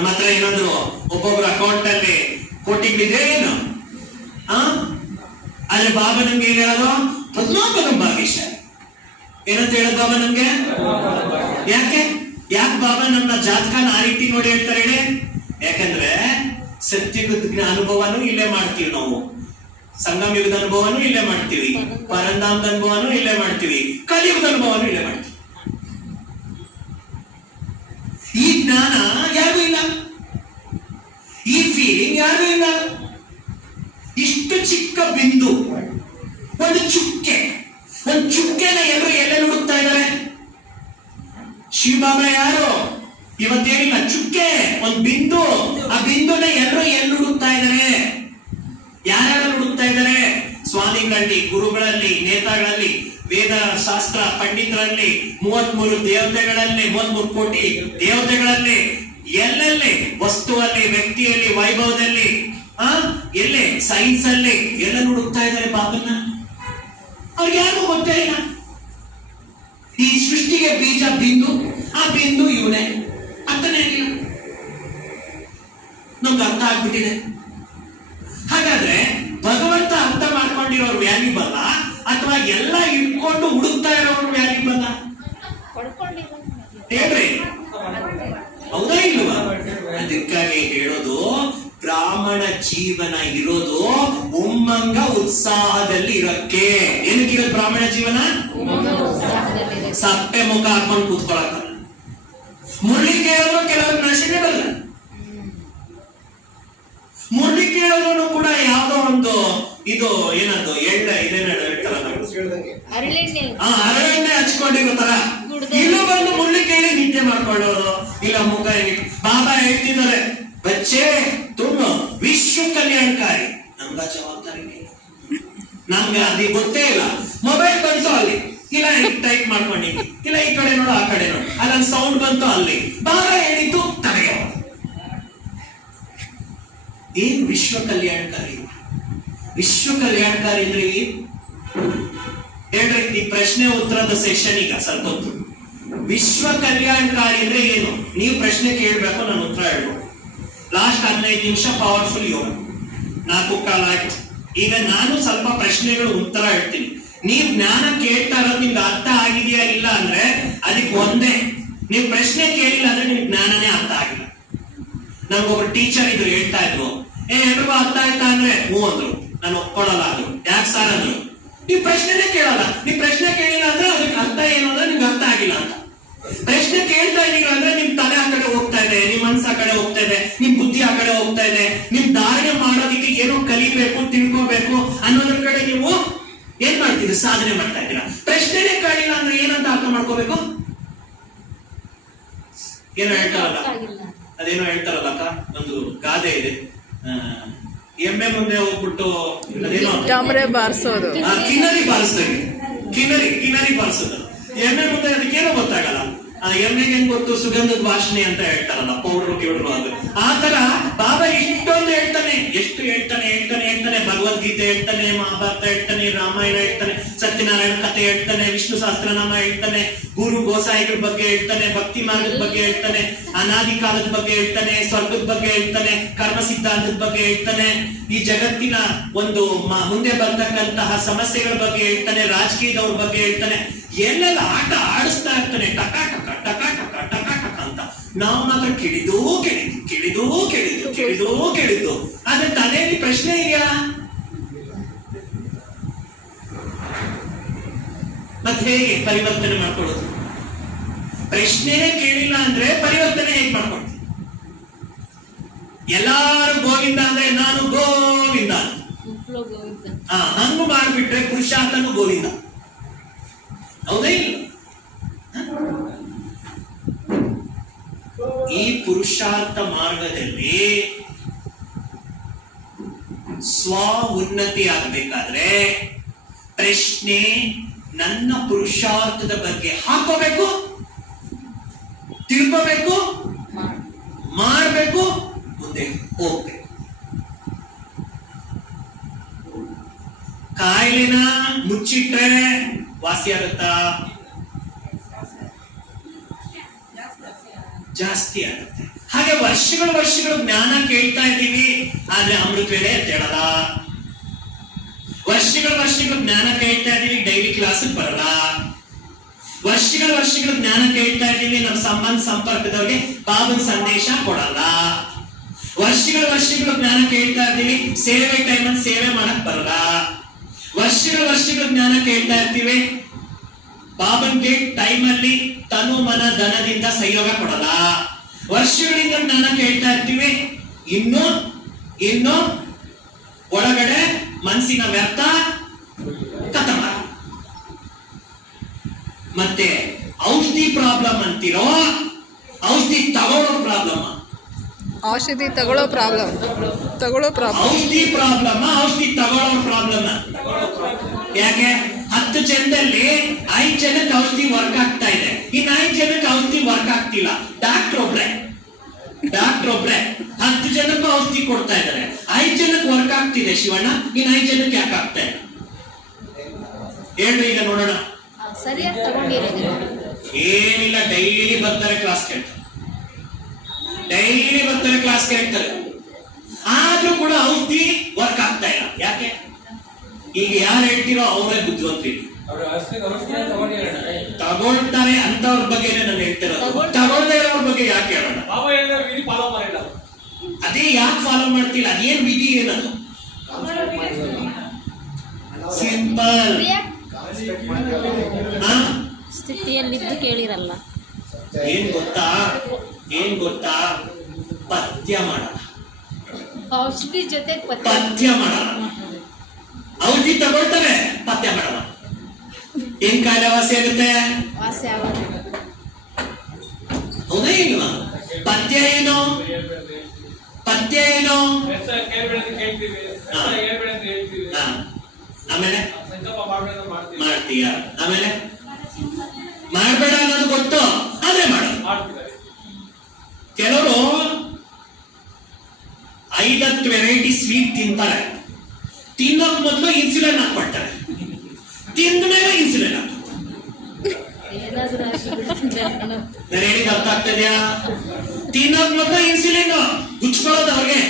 ನಮ್ಮ ಹತ್ರ ಏನಾದ್ರು ಒಬ್ಬೊಬ್ಬರ ಅಕೌಂಟ್ ಅಲ್ಲಿ ಕೋಟಿಗಳಿದೆ ಏನು ಆದ್ರೆ ಬಾಬಾ ನಮ್ಗೆ ಏನ್ ಹೇಳೋದು? ಪದ್ಮಾಪದಂ ಭಾಗೀಶ ಏನಂತ ಹೇಳೋದು ಬಾಬಾ ನಮ್ಗೆ? ಯಾಕೆ ಬಾಬಾ ನಮ್ಮ ಜಾತಕನ ಆ ರೀತಿ ನೋಡಿ ಹೇಳ್ತಾರೆ ಹೇಳಿ? ಯಾಕಂದ್ರೆ ಸತ್ಯಯುಗದ ಅನುಭವನೂ ಇಲ್ಲೇ ಮಾಡ್ತೀವಿ ನಾವು, ಸಂಗಮ ಯುಗದ ಅನುಭವನೂ ಇಲ್ಲೇ ಮಾಡ್ತೀವಿ, ಪರಂಧಾಮದ ಅನುಭವನೂ ಇಲ್ಲೇ ಮಾಡ್ತೀವಿ, ಕಲಿಯುಗದ ಅನುಭವನೂ ಇಲ್ಲೇ ಮಾಡ್ತೀವಿ. ಈ ಜ್ಞಾನ ಯಾರಿಗೂ ಇಲ್ಲ, ಈ ಫೀಲಿಂಗ್ ಯಾರಿಗೂ ಇಲ್ಲ. ಇಷ್ಟು ಚಿಕ್ಕ ಬಿಂದು, ಒಂದು ಚುಕ್ಕೆನ ಎಲ್ಲರೂ ಎಲ್ಲೆಲ್ಲಿ ಹುಡುಕ್ತಾ ಇದ್ದಾರೆ? ಶಿವಬಾಬಾ ಯಾರು? ಇವತ್ತೇನಿಲ್ಲ, ಚುಕ್ಕೆ, ಒಂದು ಬಿಂದು. ಆ ಬಿಂದುನ ಎಲ್ಲರೂ ಎಲ್ಲಿ ಹುಡುಕ್ತಾ ಇದ್ದಾರೆ? ಯಾರ್ಯಾರು ಹುಡುಕ್ತಾ ಇದ್ದಾರೆ? ಸ್ವಾಮಿಗಳಲ್ಲಿ, ಗುರುಗಳಲ್ಲಿ, ನೇತಾಗಳಲ್ಲಿ, ವೇದ ಶಾಸ್ತ್ರ ಪಂಡಿತರಲ್ಲಿ, 33 ದೇವತೆಗಳಲ್ಲಿ, 33 ಕೋಟಿ ದೇವತೆಗಳಲ್ಲಿ, ಎಲ್ಲೆಲ್ಲಿ ವಸ್ತುವಲ್ಲಿ, ವ್ಯಕ್ತಿಯಲ್ಲಿ, ವೈಭವದಲ್ಲಿ, ಎಲ್ಲೇ ಸೈನ್ಸ್ ಅಲ್ಲಿ ಎಲ್ಲ ಹುಡುಕ್ತಾ ಇದ್ದಾರೆ ಬಾಬನ್ನ. ಅವ್ರಿಗೆ ಯಾರಿಗೂ ಗೊತ್ತೇ ಇಲ್ಲ. ಈ ಸೃಷ್ಟಿಗೆ ಬೀಜ ಬಿಂದು, ಆ ಬಿಂದು ಇವನೇ. ಅರ್ಥನೇ ಆಗಿಲ್ಲ, ನಮ್ಗೆ ಅರ್ಥ ಆಗ್ಬಿಟ್ಟಿದೆ. ಹಾಗಾದ್ರೆ ಭಗವಂತ ಅರ್ಥ ಮಾಡ್ಕೊಂಡಿರೋರು ವ್ಯಾಲ್ಯೂಬಲ್ ಅಲ್ಲ, ಅಥವಾ ಎಲ್ಲ ಇಟ್ಕೊಂಡು ಹುಡುಕ್ತಾ ಇರೋರು ವ್ಯಾಲ್ಯೂಬಲ್ ಅಲ್ಲ? ಹೇಳ್ರಿ, ಹೌದಾ ಇಲ್ವಾ? ಅದಕ್ಕಾಗಿ ಹೇಳೋದು, ಬ್ರಾಹ್ಮಣ ಜೀವನ ಇರೋದು ಉಮ್ಮಂಗ ಉತ್ಸಾಹದಲ್ಲಿ ಇರಕ್ಕೆ. ಏನಕ್ಕಿರೋದು ಬ್ರಾಹ್ಮಣ ಜೀವನ? ಸಪ್ಪೆ ಮುಖ ಹಾಕೊಂಡು ಕೂತ್ಕೊಳಕ. ಮುರಳಿ ಕೇಳೋದು ಕೆಲವರು ನಶೆಗೆ ಬರಲ್ಲ. ಮುರಳಿ ಕೇಳೋದು ಕೂಡ ಯಾವ್ದೋ ಒಂದು ಇದು ಏನದು ಹರಳೆಣ್ಣೆ ಹಚ್ಕೊಂಡಿರೋ ತರ ಇಲ್ಲ ಬಂದು ಮುರಳಿ ಕೇಳಿ ನಿದ್ದೆ ಮಾಡ್ಕೊಳ್ಳೋರು, ಇಲ್ಲ ಮುಖ. ಬಾಬಾ ಹೇಳ್ತಿದ್ದಾರೆ, ಬಚ್ಚೆ ತುಮ್ ವಿಶ್ವ ಕಲ್ಯಾಣಕಾರಿ. ನಮ್ಗ ಜವಾಬ್ದಾರಿ ನಮ್ಗೆ ಅದು ಗೊತ್ತೇ ಇಲ್ಲ. ಮೊಬೈಲ್ ಬಂತು ಅಲ್ಲಿ, ಇಲ್ಲ ಟೈಪ್ ಮಾಡ್ಕೊಂಡಿ, ಇಲ್ಲ ಈ ಕಡೆ ನೋಡು ಆ ಕಡೆ ನೋಡು, ಅಲ್ಲೊಂದು ಸೌಂಡ್ ಬಂತು ಅಲ್ಲಿ. ಬಾಬಾ ಹೇಳಿದ್ದು ತಡೆಯೋ. ಏನ್ ವಿಶ್ವ ಕಲ್ಯಾಣಕಾರಿ? ವಿಶ್ವ ಕಲ್ಯಾಣಕಾರಿ ಅಂದ್ರೆ ಹೇಳ್ರಿ, ಈ ಪ್ರಶ್ನೆ ಉತ್ತರದ ಸೆಷನ್ ಈಗ ಸ್ವಲ್ಪ ಹೊತ್ತು. ವಿಶ್ವ ಕಲ್ಯಾಣಕಾರಿ ಅಂದ್ರೆ ಏನು? ನೀವು ಪ್ರಶ್ನೆ ಕೇಳ್ಬೇಕು, ನಾನು ಉತ್ತರ ಹೇಳ್ಬೇಕು. ಲಾಸ್ಟ್ 15 ನಿಮಿಷ ಪವರ್ಫುಲ್ ಯೋಗ, 4 ಕಾಲ ಆಯ್ತು. ಈಗ ನಾನು ಸ್ವಲ್ಪ ಪ್ರಶ್ನೆಗಳು ಉತ್ತರ ಹೇಳ್ತೀನಿ. ನೀವ್ ಜ್ಞಾನ ಕೇಳ್ತಾ ಇರೋದು ನಿಮ್ಗೆ ಅರ್ಥ ಆಗಿದೆಯಾ ಇಲ್ಲ ಅಂದ್ರೆ ಅದಕ್ಕೆ ಒಂದೇ, ನೀವು ಪ್ರಶ್ನೆ ಕೇಳಿಲ್ಲ ಅಂದ್ರೆ ನಿಮ್ಗೆ ಜ್ಞಾನನೇ ಅರ್ಥ ಆಗಿಲ್ಲ. ನಮ್ಗೊಬ್ರು ಟೀಚರ್ ಇದ್ರು, ಹೇಳ್ತಾ ಇದ್ರು, ಎಲ್ರಿಗೂ ಅರ್ಥ ಆಯ್ತಾ ಅಂದ್ರೆ ಹ್ಞೂ ಅಂದ್ರು, ನಾನು ಒಪ್ಕೊಳ್ಳಲ್ಲ ಅಂದ್ರು. ಯಾಕೆ ಸರ್ ಅಂದ್ರು? ನೀವು ಪ್ರಶ್ನೆನೇ ಕೇಳಲ್ಲ. ನೀವು ಪ್ರಶ್ನೆ ಕೇಳಿಲ್ಲ ಅಂದ್ರೆ ಅದಕ್ಕೆ ಅರ್ಥ ಏನು ಅಂದ್ರೆ ನಿಮ್ಗೆ ಅರ್ಥ ಆಗಿಲ್ಲ ಅಂತ. ಪ್ರಶ್ನೆ ಕೇಳ್ತಾ ಇದೀರ ಅಂದ್ರೆ ನಿಮ್ ತಲೆ ಆ ಕಡೆ ಹೋಗ್ತಾ ಇದೆ, ನಿಮ್ ಮನ್ಸ ಆ ಕಡೆ ಹೋಗ್ತಾ ಇದೆ, ನಿಮ್ ಬುದ್ಧಿ ಆ ಕಡೆ ಹೋಗ್ತಾ ಇದೆ. ನಿಮ್ ಧಾರಣೆ ಮಾಡೋದಿಕ್ಕೆ ಏನೋ ಕಲಿಬೇಕು, ತಿಳ್ಕೋಬೇಕು ಅನ್ನೋದ್ರ ಕಡೆ ನೀವು ಏನ್ ಮಾಡ್ತೀರಿ? ಸಾಧನೆ ಮಾಡ್ತಾ ಇದ್ದೀರಾ. ಪ್ರಶ್ನೆನೇ ಕೇಳಿಲ್ಲ ಅಂದ್ರೆ ಏನಂತ ಅರ್ಥ ಮಾಡ್ಕೋಬೇಕು? ಏನೋ ಹೇಳ್ತಾರಲ್ಲ, ಅದೇನೋ ಹೇಳ್ತಾರಲ್ಲ ಅಕ್ಕ, ಒಂದು ಗಾದೆ ಇದೆ, ಎಮ್ಮೆ ಮುಂದೆ ಹೋಗ್ಬಿಟ್ಟು ಅದೇನೋ ಬಾರಿಸೋದು, ಕಿನ್ನರಿ ಬಾರಿಸ್ದಂಗೆ, ಕಿನ್ನರಿ ಬಾರಿಸೋದು. ಎಮ್ಮೆ ಮುಂದೆ ಅದಕ್ಕೇನೋ ಗೊತ್ತಾಗಲ್ಲ. ಎಮ್ಮೆಗೆ ಏನ್ ಗೊತ್ತು? ಸುಗಂಧದ ವಾಸನೆ ಅಂತ ಹೇಳ್ತಾರಲ್ಲ, ಪೌಡರ್ ಗಿಡರು. ಅದು ಆ ತರ ಬಾಬಾ ಇಷ್ಟೊಂದು ಹೇಳ್ತಾನೆ, ಎಷ್ಟು ಹೇಳ್ತಾನೆ. ಭಗವದ್ಗೀತೆ ಹೇಳ್ತಾನೆ, ಮಹಾಭಾರತ ಹೇಳ್ತಾನೆ, ರಾಮಾಯಣ ಹೇಳ್ತಾನೆ, ಸತ್ಯನಾರಾಯಣ ಕಥೆ ಹೇಳ್ತಾನೆ, ವಿಷ್ಣು ಸಹಸ್ರನಾಮ ಹೇಳ್ತಾನೆ, ಗುರು ಗೋಸಾಯಿಗಳ ಬಗ್ಗೆ ಹೇಳ್ತಾನೆ, ಭಕ್ತಿ ಮಾರ್ಗದ ಬಗ್ಗೆ ಹೇಳ್ತಾನೆ, ಅನಾದಿ ಕಾಲದ ಬಗ್ಗೆ ಹೇಳ್ತಾನೆ, ಸ್ವರ್ಗದ ಬಗ್ಗೆ ಹೇಳ್ತಾನೆ, ಕರ್ಮ ಸಿದ್ಧಾಂತದ ಬಗ್ಗೆ ಹೇಳ್ತಾನೆ, ಈ ಜಗತ್ತಿನ ಒಂದು ಮುಂದೆ ಬರ್ತಕ್ಕಂತಹ ಸಮಸ್ಯೆಗಳ ಬಗ್ಗೆ ಹೇಳ್ತಾನೆ, ರಾಜಕೀಯದವ್ರ ಬಗ್ಗೆ ಹೇಳ್ತಾನೆ. ಎಲ್ಲೆಲ್ಲ ಆಟ ಆಡಿಸ್ತಾ ಇರ್ತಾನೆ, ಟಕ ಟಕ ಟಕ ಟಕ ಟಕ ಟಕ ಅಂತ. ನಾವು ಮಾತ್ರ ಕೇಳಿದ್ದು. ಆದ್ರೆ ತಲೆಯಲ್ಲಿ ಪ್ರಶ್ನೆ ಇದೆಯಾ? ಮತ್ತೆ ಹೇಗೆ ಪರಿವರ್ತನೆ ಮಾಡ್ಕೊಳ್ಳೋದು? ಪ್ರಶ್ನೆನೇ ಕೇಳಿಲ್ಲ ಅಂದ್ರೆ ಪರಿವರ್ತನೆ ಹೇಗೆ ಮಾಡ್ಕೊಳ್ತೀವಿ? ಎಲ್ಲಾರು ಗೋವಿಂದ ಅಂದ್ರೆ ನಾನು ಗೋವಿಂದ, ಹಂಗು ಮಾಡ್ಬಿಟ್ರೆ ಪುರುಷಾರ್ಥನು ಗೋವಿಂದ. ಹೌದೇ ಇಲ್ಲ? ಈ ಪುರುಷಾರ್ಥ ಮಾರ್ಗದಲ್ಲಿ ಸ್ವ ಉನ್ನತಿ ಆಗ್ಬೇಕಾದ್ರೆ ಪ್ರಶ್ನೆ ನನ್ನ ಪುರುಷಾರ್ಥದ ಬಗ್ಗೆ ಹಾಕೋಬೇಕು, ತಿಳ್ಕೋಬೇಕು, ಮಾಡಬೇಕು, ಮುಂದೆ ಹೋಗ್ಬೇಕು. ಕಾಯಿಲೆನ ಮುಚ್ಚಿಟ್ರೆ ವಾಸಿ ಆಗುತ್ತಾ? ಜಾಸ್ತಿ ಆಗುತ್ತೆ. ಹಾಗೆ ವರ್ಷಗಳು ಜ್ಞಾನ ಕೇಳ್ತಾ ಇದ್ದೀವಿ, ಆದ್ರೆ ಅಮೃತವೇಳೆ ಎದ್ದೇಳಲ್ಲ. ವರ್ಷಗಳು ಜ್ಞಾನ ಕೇಳ್ತಾ ಇದ್ದೀವಿ, ಡೈಲಿ ಕ್ಲಾಸ್ ಬರಲ್ಲ. ವರ್ಷಗಳು ಜ್ಞಾನ ಕೇಳ್ತಾ ಇದ್ದೀವಿ, ನಮ್ಮ ಸಂಪರ್ಕದವ್ರಿಗೆ ಬಾಬನ್ ಸಂದೇಶ ಕೊಡಲ್ಲ. ವರ್ಷಗಳು ಜ್ಞಾನ ಕೇಳ್ತಾ ಇದ್ದೀವಿ, ಸೇವೆ ಟೈಮಲ್ಲಿ ಸೇವೆ ಮಾಡಕ್ ಬರಲ್ಲ. ವರ್ಷಗಳು ಜ್ಞಾನ ಕೇಳ್ತಾ ಇರ್ತೀವಿ, ಬಾಬನ್ಗೆ ಟೈಮಲ್ಲಿ ತನು ಮನ ಧನದಿಂದ ಸಹಯೋಗ ಕೊಡಲ್ಲ. ವರ್ಷಗಳಿಂದ ಜ್ಞಾನ ಕೇಳ್ತಾ ಇರ್ತೀವಿ, ಇನ್ನು ಒಳಗಡೆ ಮನಸ್ಸಿನ ವ್ಯರ್ಥ ಕಥಮ. ಮತ್ತೆ ಔಷಧಿ ಪ್ರಾಬ್ಲಮ್ ಅಂತಿರೋ, ಔಷಧಿ ತಗೊಳ್ಳೋ ಪ್ರಾಬ್ಲಮ್, ಔಷಧಿ ತಗೊಳ್ಳೋ ಪ್ರಾಬ್ಲಮ್, ಔಷಧಿ ಪ್ರಾಬ್ಲಮ್, ಔಷಧಿ ತಗೊಳ್ಳೋ ಪ್ರಾಬ್ಲಮ್. ಯಾಕೆ 10 ಜನದಲ್ಲಿ 5 ಜನಕ್ಕೆ ಔಷಧಿ ವರ್ಕ್ ಆಗ್ತಾ ಇದೆ, ಇನ್ನು 5 ಜನಕ್ಕೆ ಔಷಧಿ ವರ್ಕ್ ಆಗ್ತಿಲ್ಲ. ಡಾಕ್ಟರ್ ಒಬ್ರೆ 10 ಜನಕ್ಕೂ ಔಷಧಿ ಕೊಡ್ತಾ ಇದ್ದಾರೆ, 5 ಜನಕ್ಕೆ ವರ್ಕ್ ಆಗ್ತಿದೆ ಶಿವಣ್ಣ, ಇನ್ನು 5 ಜನಕ್ಕೆ ಯಾಕೆ ಆಗ್ತಾ ಇಲ್ಲ ಹೇಳ್ರಿ. ಈಗ ನೋಡೋಣ. ಸರಿಯಾಗಿ ತಗೊಂಡಿರೋದಿಲ್ಲ. ಏನಿಲ್ಲ, ಡೈಲಿ ಬರ್ತಾರೆ ಕ್ಲಾಸ್ ಕೇಳ್ತಾರೆ, ಆದ್ರೂ ಕೂಡ ಔಷಧಿ ವರ್ಕ್ ಆಗ್ತಾ ಇಲ್ಲ. ಯಾಕೆ? ಈಗ ಯಾರು ಹೇಳ್ತಿರೋ ಅವರೇ ಬುದ್ಧಿವಂತರಿ. ತಗೊಳ್ತಾರೆ ಅಂತವ್ರ ಬಗ್ಗೆನೇ ನಾನು ಹೇಳ್ತಿರೋದು, ತಗೊಳ್ದೇ ಇರೋವ್ರ ಬಗ್ಗೆ ಯಾಕೆ ಹೇಳೋಣ? ಅದೇ ಯಾಕೆ ಫಾಲೋ ಮಾಡ್ತಿಲ್ಲ, ಅದೇನ್ ವಿಧಿ ಏನದು? ಸಿಂಪಲ್. ಸ್ಥಿತಿಯಲ್ಲಿದ್ದು ಕೇಳಿರಲ್ಲ. ಏನ್ ಗೊತ್ತಾ ಪಥ್ಯ ಮಾಡಲ್ಲ, ಔಷಧಿ ಜೊತೆ ಪಥ್ಯ ಮಾಡಲ್ಲ. ಔಷಧಿ ತಗೊಳ್ತಾರೆ, ಪಥ್ಯ ಮಾಡಲ್ಲ. ಏನ್ ಕಾಯಿಲೆ ವಾಸಿ ಆಗುತ್ತೆ? ವಾಸಿ ಆಗೋದು. ಹೌದಾ ಇಲ್ವಾ? ಪಥ್ಯ ಏನು? ಆಮೇಲೆ ಮಾಡ್ತೀಯ, ಆಮೇಲೆ ಮಾಡ್ಬೇಡ ಅನ್ನೋದು ಗೊತ್ತು, ಅದೇ ಮಾಡು. ಕೆಲವರು 5-10 ವೆರೈಟಿ ಸ್ವೀಟ್ ತಿಂತಾರೆ, ತಿನ್ನೋಕ್ ಮೊದಲು ಇನ್ಸುಲಿನ್ ಹಾಕೊಳ್ತಾರೆ, ತಿಂದ ಮೇಲೆ ಇನ್ಸುಲಿನ್ ಹಾಕ್ತಾರೆ. ನಾನು ಹೇಳಿದ ಅರ್ಥ ಆಗ್ತದ್ಯಾ? ತಿನ್ನೋಕ್ ಮೊದಲು ಇನ್ಸುಲಿನ್ ಹುಚ್ಕೊಳ್ಳೋದು ಅವ್ರಿಗೆ,